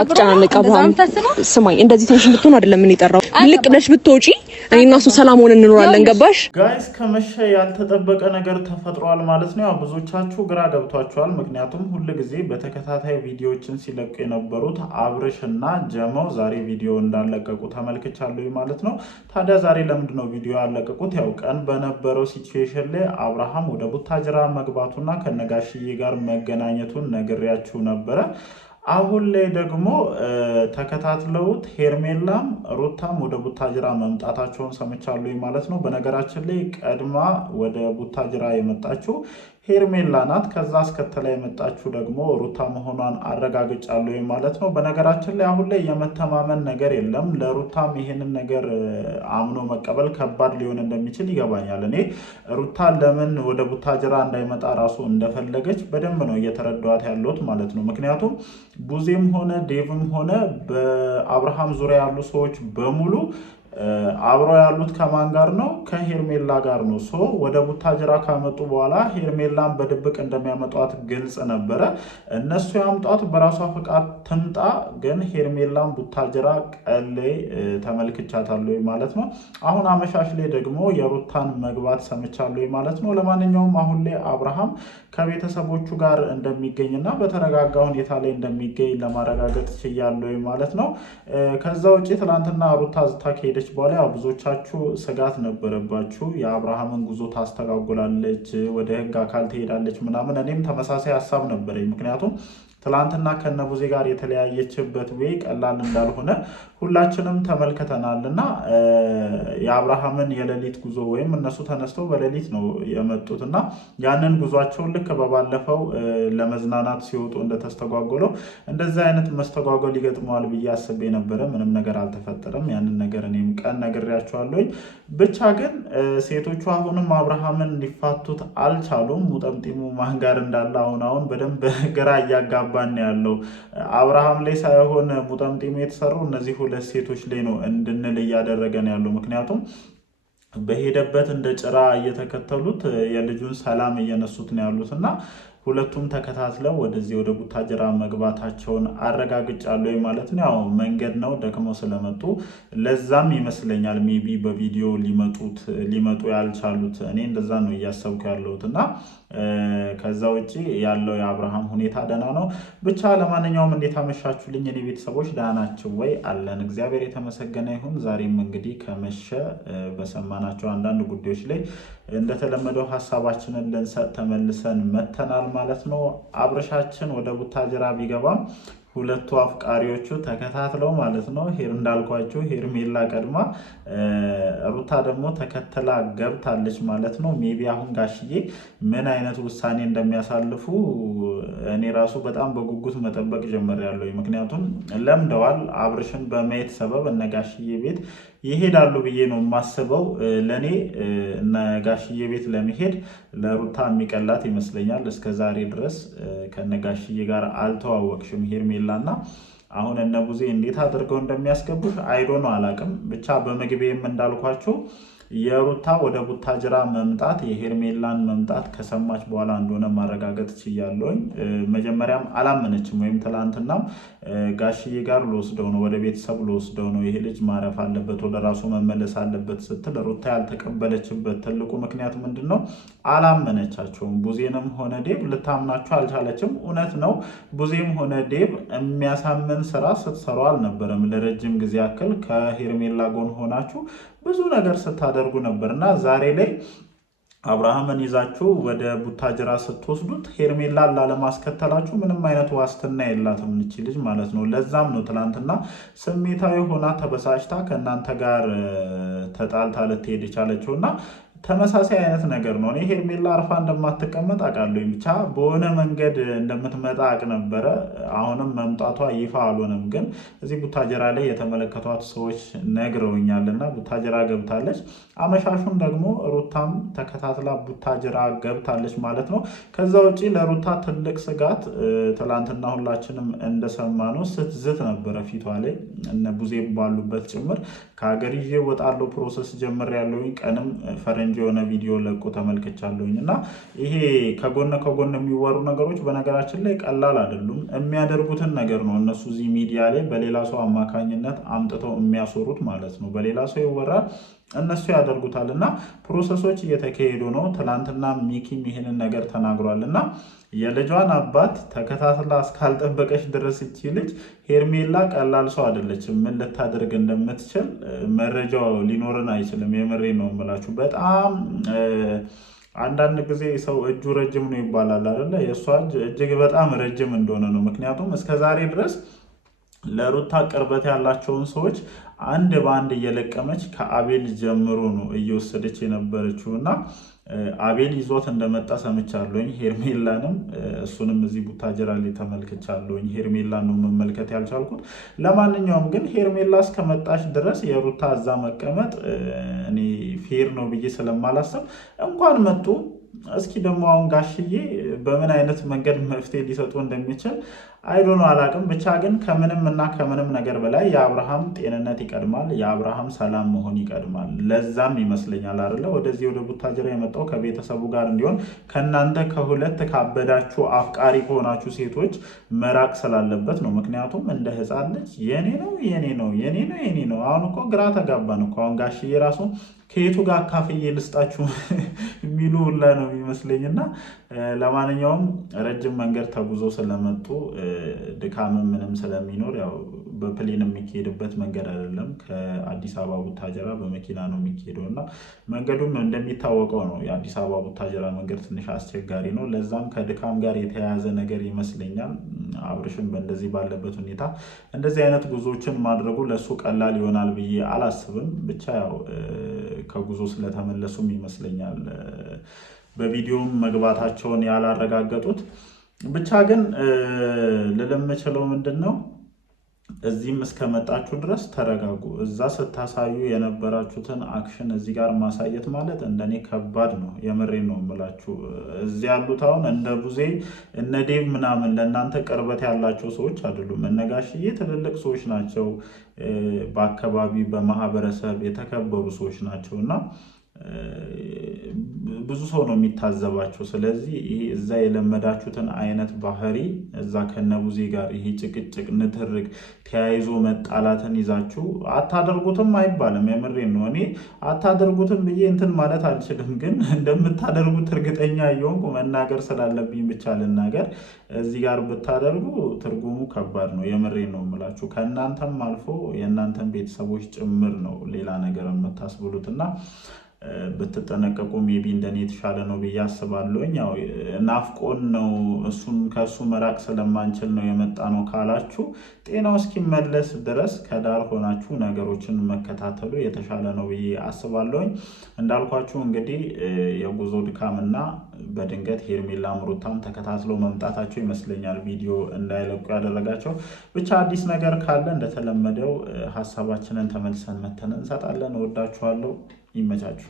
አትጨናነቅ አብርሃም ስማኝ እንደዚህ ቴንሽን ብትሆን አይደለም ምን ይጠራው ልቅ ብለሽ ብትወጪ እኔና እሱ ሰላም ሆነን እንኖራለን ገባሽ ጋይስ ከመሸ ያልተጠበቀ ነገር ተፈጥሯል ማለት ነው ያው ብዙዎቻችሁ ግራ ገብቷችኋል ምክንያቱም ሁሉ ጊዜ በተከታታይ ቪዲዮዎችን ሲለቁ የነበሩት አብርሽና ጀመው ዛሬ ቪዲዮ እንዳለቀቁ ተመልክቻለሁ ማለት ነው ታዲያ ዛሬ ለምንድነው ቪዲዮ ያለቀቁት ያው ቀን በነበረው ሲቹዌሽን ላይ አብርሃም ወደ ቡታጅራ መግባቱና ከነጋሽዬ ጋር መገናኘቱን ነግሬያችሁ ነበር አሁን ላይ ደግሞ ተከታትለውት ሄርሜላም ሩታም ወደ ቡታጅራ መምጣታቸውን ሰምቻለሁ ማለት ነው በነገራችን ላይ ቀድማ ወደ ቡታጅራ የመጣችው ሄርሜላ ናት ከዛ አስከተላ የመጣችው ደግሞ ሩታ መሆኗን አረጋግጫለሁ ማለት ነው በነገራችን ላይ አሁን ላይ የመተማመን ነገር የለም ለሩታም ይሄንን ነገር አምኖ መቀበል ከባድ ሊሆን እንደሚችል ይገባኛል እኔ ሩታ ለምን ወደ ቡታጅራ እንዳይመጣ ራሱ እንደፈለገች በደንብ ነው እየተረዳኋት ያለሁት ማለት ነው ምክንያቱም ቡዜም ሆነ ዴቭም ሆነ በአብርሃም ዙሪያ ያሉ ሰዎች በሙሉ አብረው ያሉት ከማን ጋር ነው ከሄርሜላ ጋር ነው ሶ ወደ ቡታጅራ ካመጡ በኋላ ሄርሜላን በድብቅ እንደሚያመጧት ግልጽ ነበር እነሱ ያምጧት በራሷ ፍቃድ ትምጣ ግን ሄርሜላን ቡታጅራ ቀሌ ተመልክቻታለሁ ማለት ነው አሁን አመሻሽ ላይ ደግሞ የሩታን መግባት ሰምቻለሁ ማለት ነው ለማንኛውም አሁን ላይ አብርሃም ከቤተሰቦቹ ጋር እንደሚገኝና በተረጋጋ ሁኔታ ላይ እንደሚገኝ ለማረጋገጥ ይችላል ማለት ነው ከዛ ውጪ ትላንትና ሩታ ዝታከ በኋላ ብዙዎቻችሁ ስጋት ነበረባችሁ የአብርሃምን ጉዞ ታስተጋግላለች ወደ ህግ አካል ትሄዳለች ምናምን እኔም ተመሳሳይ ሐሳብ ነበረኝ ምክንያቱም ትላንትና ከነቡዜ ጋር የተለያየችበት ወይ ቀላል እንዳልሆነ ሁላችንም ተመልክተናልና የአብርሃምን የሌሊት ጉዞ ወይም እነሱ ተነስተው በሌሊት ነው የመጡትና ያንን ጉዟቸውን ልክ በባለፈው ለመዝናናት ሲወጡ እንደተስተጓጎለው እንደዚህ አይነት መስተጓጎል ይገጥመዋል ብዬ አስቤ ነበር ምንም ነገር አልተፈጠረም ያንን ነገር እኔም ቀን ነግሬያቸዋለሁ ብቻ ግን ሴቶቹ አሁንም አብርሃምን ሊፋቱት አልቻሉም ሙጠምጢሙ ማን ጋር እንዳለ አሁን በደንብ ግራ ያጋባን ያለው አብርሃም ላይ ሳይሆን ሙጠምጢሙ የተሰራው እነዚህ ሁለት ሴቶች ላይ ነው እንድንል ያደረገን ያለው ምክንያቱም በሄደበት እንደ ጭራ እየተከተሉት የልጁን ሰላም እየነሱት ነው ያሉትና ሁለቱም ተከታትለው ወደዚህ ወደ ቡታጅራ መግባታቸውን አረጋግጫለሁ ማለት ነው ያው መንገድ ነው ደክመው ስለመጡ ለዛም ይመስለኛል ሜቢ በቪዲዮ ሊመጡ ያልቻሉት እኔ እንደዛ ነው ያሰብኩ ያለውትና ከዛ ውጪ ያለው የአብርሃም ሁኔታ ደና ነው ብቻ ለማንኛውም እንዴት አመሻችሁልኝ እኔ ቤተሰቦች ደህና ናችሁ ወይ አለን እግዚአብሔር የተመሰገነ ይሁን ዛሬም እንግዲህ ከመሸ በሰማናቸው አንዳንድ ጉዳዮች ላይ እንደተለመደው ሐሳባችንን ልንሰጥ ተመልሰን መተናል ማለት ነው አብርሻችን ወደ ቡታጅራ ቢገባም ሁለቱ አፍቃሪዎቹ ተከታትለው ማለት ነው እንዳልኳችሁ ሄርሜላ ቀድማ ሩታ ደግሞ ተከተላ ገብታለች ማለት ነው ሜቢ አሁን ጋሽዬ ምን አይነት ውሳኔ እንደሚያሳልፉ እኔ ራሱ በጣም በጉጉት መጠበቅ ጀምሬያለሁ ምክንያቱም ለምደዋል አብርሽን በማየት ሰበብ እነጋሽዬ ቤት ይሄዳሉ ብዬ ነው ማስበው ለኔ እነጋሽዬ ቤት ለመሄድ ለሩታ የሚቀላት ይመስለኛል እስከዛሬ ድረስ ከነጋሽዬ ጋር አልተዋወቅሽም ሄርሜላና አሁን እነቡዜ እንዴት አድርገው እንደሚያስገቡሽ አይዶን አላቅም ብቻ በመግቢያም እንዳልኳችሁ የሩታ ወደ ቡታጅራ መምጣት የሄርሜላን መምጣት ከሰማች በኋላ እንደሆነ ማረጋገጥ ይችላልኝ መጀመሪያም አላመነችም ወይም ትላንትናም ጋሽዬ ጋር ልወስደው ነው ወደ ቤተሰብ ልወስደው ነው ይሄ ልጅ ማረፍ አለበት ወደ ራሱ መመለስ አለበት ስትል ሩታ ያልተቀበለችበት ትልቁ ምክንያት ምንድነው አላመነቻቸውም ቡዜንም ሆነ ዴቭ ልታምናቸው አልቻለችም እውነት ነው ቡዜም ሆነ ዴቭ የሚያሳምን ስራ ስትሰሩ አልነበረም ለረጅም ጊዜ ያክል ከሄርሜላ ጎን ሆናችሁ ብዙ ነገር ስታደርጉ ነበርና ዛሬ ላይ አብርሃምን ይዛችሁ ወደ ቡታጅራ ስትወስዱት ሄርሜላን ላለማስከተላችሁ ምንም አይነት ዋስትና የላትም እንቺ ልጅ ማለት ነው ለዛም ነው ትላንትና ስሜታዊ ሆና ተበሳጭታ ከናንተ ጋር ተጣልታ ልትሄድ ይቻለችውና ተመሳሳይ አይነት ነገር ነው እኔ ሄርሜላ አርፋ እንደማትቀመጥ አቃለሁ ብቻ በሆነ መንገድ እንደምትመጣ አቅ ነበር አሁንም መምጣቷ ይፋ አልሆነም ግን እዚህ ቡታጅራ ላይ የተመለከቷት ሰዎች ነግረውኛልና ቡታጅራ ገብታለች አመሻሹን ደግሞ ሩታም ተከታትላ ቡታጅራ ገብታለች ማለት ነው ከዛ ውጪ ለሩታ ትልቅ ስጋት ትላንትና ሁላችንም እንደሰማነው ስትዝት ነበር ፊቷ ላይ እነ ቡዜ ባሉበት ጭምር ከሀገር ይዤ ወጣለው ፕሮሰስ ጀምር ያለውኝ ቀንም ፈረንጅ ቻሌንጅ የሆነ ቪዲዮ ለቆ ተመልክቻለሁኝ። እና ይሄ ከጎን የሚወሩ ነገሮች በነገራችን ላይ ቀላል አይደሉም። የሚያደርጉትን ነገር ነው እነሱ እዚህ ሚዲያ ላይ በሌላ ሰው አማካኝነት አምጥተው የሚያስወሩት ማለት ነው። በሌላ ሰው ይወራል፣ እነሱ ያደርጉታል። እና ፕሮሰሶች እየተካሄዱ ነው። ትናንትና ሚኪም ይህንን ነገር ተናግሯል። እና የልጇን አባት ተከታትላ እስካልጠበቀች ድረስ እቺ ልጅ ሄርሜላ ቀላል ሰው አይደለችም። ምን ልታደርግ እንደምትችል መረጃው ሊኖርን አይችልም። የምሬ ነው የምላችሁ። በጣም አንዳንድ ጊዜ ሰው እጁ ረጅም ነው ይባላል አይደለ? የእሷ እጅ እጅግ በጣም ረጅም እንደሆነ ነው። ምክንያቱም እስከዛሬ ድረስ ለሩታ ቅርበት ያላቸውን ሰዎች አንድ በአንድ እየለቀመች ከአቤል ጀምሮ ነው እየወሰደች የነበረችው። እና አቤል ይዞት እንደመጣ ሰምቻለሁኝ። ሄርሜላንም እሱንም እዚህ ቡታጀራ ላይ ተመልክቻለሁኝ። ሄርሜላን ነው መመልከት ያልቻልኩት። ለማንኛውም ግን ሄርሜላ እስከመጣች ድረስ የሩታ እዛ መቀመጥ እኔ ፌር ነው ብዬ ስለማላሰብ እንኳን መጡ። እስኪ ደግሞ አሁን ጋሽዬ በምን አይነት መንገድ መፍትሄ ሊሰጡ እንደሚችል አይዶኖ አላቅም። ብቻ ግን ከምንም ነገር በላይ የአብርሃም ጤንነት ይቀድማል። የአብርሃም ሰላም መሆን ይቀድማል። ለዛም ይመስለኛል አይደለ ወደዚህ ወደ ቡታጀራ የመጣው ከቤተሰቡ ጋር እንዲሆን፣ ከእናንተ ከሁለት ካበዳችሁ አፍቃሪ ከሆናችሁ ሴቶች መራቅ ስላለበት ነው። ምክንያቱም እንደ ሕፃን ልጅ የኔ ነው። አሁን እኮ ግራ ተጋባን እኮ። አሁን ጋሽዬ ራሱ ከየቱ ጋር አካፍዬ ልስጣችሁ የሚሉ ሁላ ነው የሚመስለኝና ለማንኛውም ረጅም መንገድ ተጉዞ ስለመጡ ድካምም ምንም ስለሚኖር ያው በፕሌን የሚካሄድበት መንገድ አይደለም። ከአዲስ አበባ ቡታጀራ በመኪና ነው የሚካሄደው እና መንገዱም እንደሚታወቀው ነው። የአዲስ አበባ ቡታጀራ መንገድ ትንሽ አስቸጋሪ ነው። ለዛም ከድካም ጋር የተያያዘ ነገር ይመስለኛል። አብርሽም በእንደዚህ ባለበት ሁኔታ እንደዚህ አይነት ጉዞዎችን ማድረጉ ለእሱ ቀላል ይሆናል ብዬ አላስብም። ብቻ ያው ከጉዞ ስለተመለሱም ይመስለኛል በቪዲዮም መግባታቸውን ያላረጋገጡት። ብቻ ግን ልለምችለው ምንድን ነው እዚህም እስከመጣችሁ ድረስ ተረጋጉ። እዛ ስታሳዩ የነበራችሁትን አክሽን እዚህ ጋር ማሳየት ማለት እንደኔ ከባድ ነው። የምሬን ነው የምላችሁ። እዚህ ያሉት አሁን እንደ ቡዜ እነ ዴቭ ምናምን ለእናንተ ቅርበት ያላቸው ሰዎች አይደሉም። እነ ጋሽዬ ትልልቅ ሰዎች ናቸው። በአካባቢ በማህበረሰብ የተከበሩ ሰዎች ናቸው እና ብዙ ሰው ነው የሚታዘባቸው። ስለዚህ ይሄ እዛ የለመዳችሁትን አይነት ባህሪ እዛ ከነቡዜ ጋር ይሄ ጭቅጭቅ፣ ንትርክ፣ ተያይዞ መጣላትን ይዛችሁ አታደርጉትም አይባልም። የምሬን ነው። እኔ አታደርጉትም ብዬ እንትን ማለት አልችልም፣ ግን እንደምታደርጉት እርግጠኛ እየሆንኩ መናገር ስላለብኝ ብቻ ልናገር። እዚህ ጋር ብታደርጉ ትርጉሙ ከባድ ነው። የምሬን ነው የምላችሁ። ከእናንተም አልፎ የእናንተን ቤተሰቦች ጭምር ነው ሌላ ነገር የምታስብሉትና ብትጠነቀቁ ሜቢ እንደኔ የተሻለ ነው ብዬ አስባለሁኝ። ያው ናፍቆን ነው እሱን ከእሱ መራቅ ስለማንችል ነው የመጣ ነው ካላችሁ ጤናው እስኪመለስ ድረስ ከዳር ሆናችሁ ነገሮችን መከታተሉ የተሻለ ነው ብዬ አስባለሁኝ። እንዳልኳችሁ እንግዲህ የጉዞ ድካምና በድንገት ሄርሜላም ሩታም ተከታትለው መምጣታቸው ይመስለኛል ቪዲዮ እንዳይለቁ ያደረጋቸው። ብቻ አዲስ ነገር ካለ እንደተለመደው ሀሳባችንን ተመልሰን መተን እንሰጣለን። እወዳችኋለሁ። ይመቻችሁ።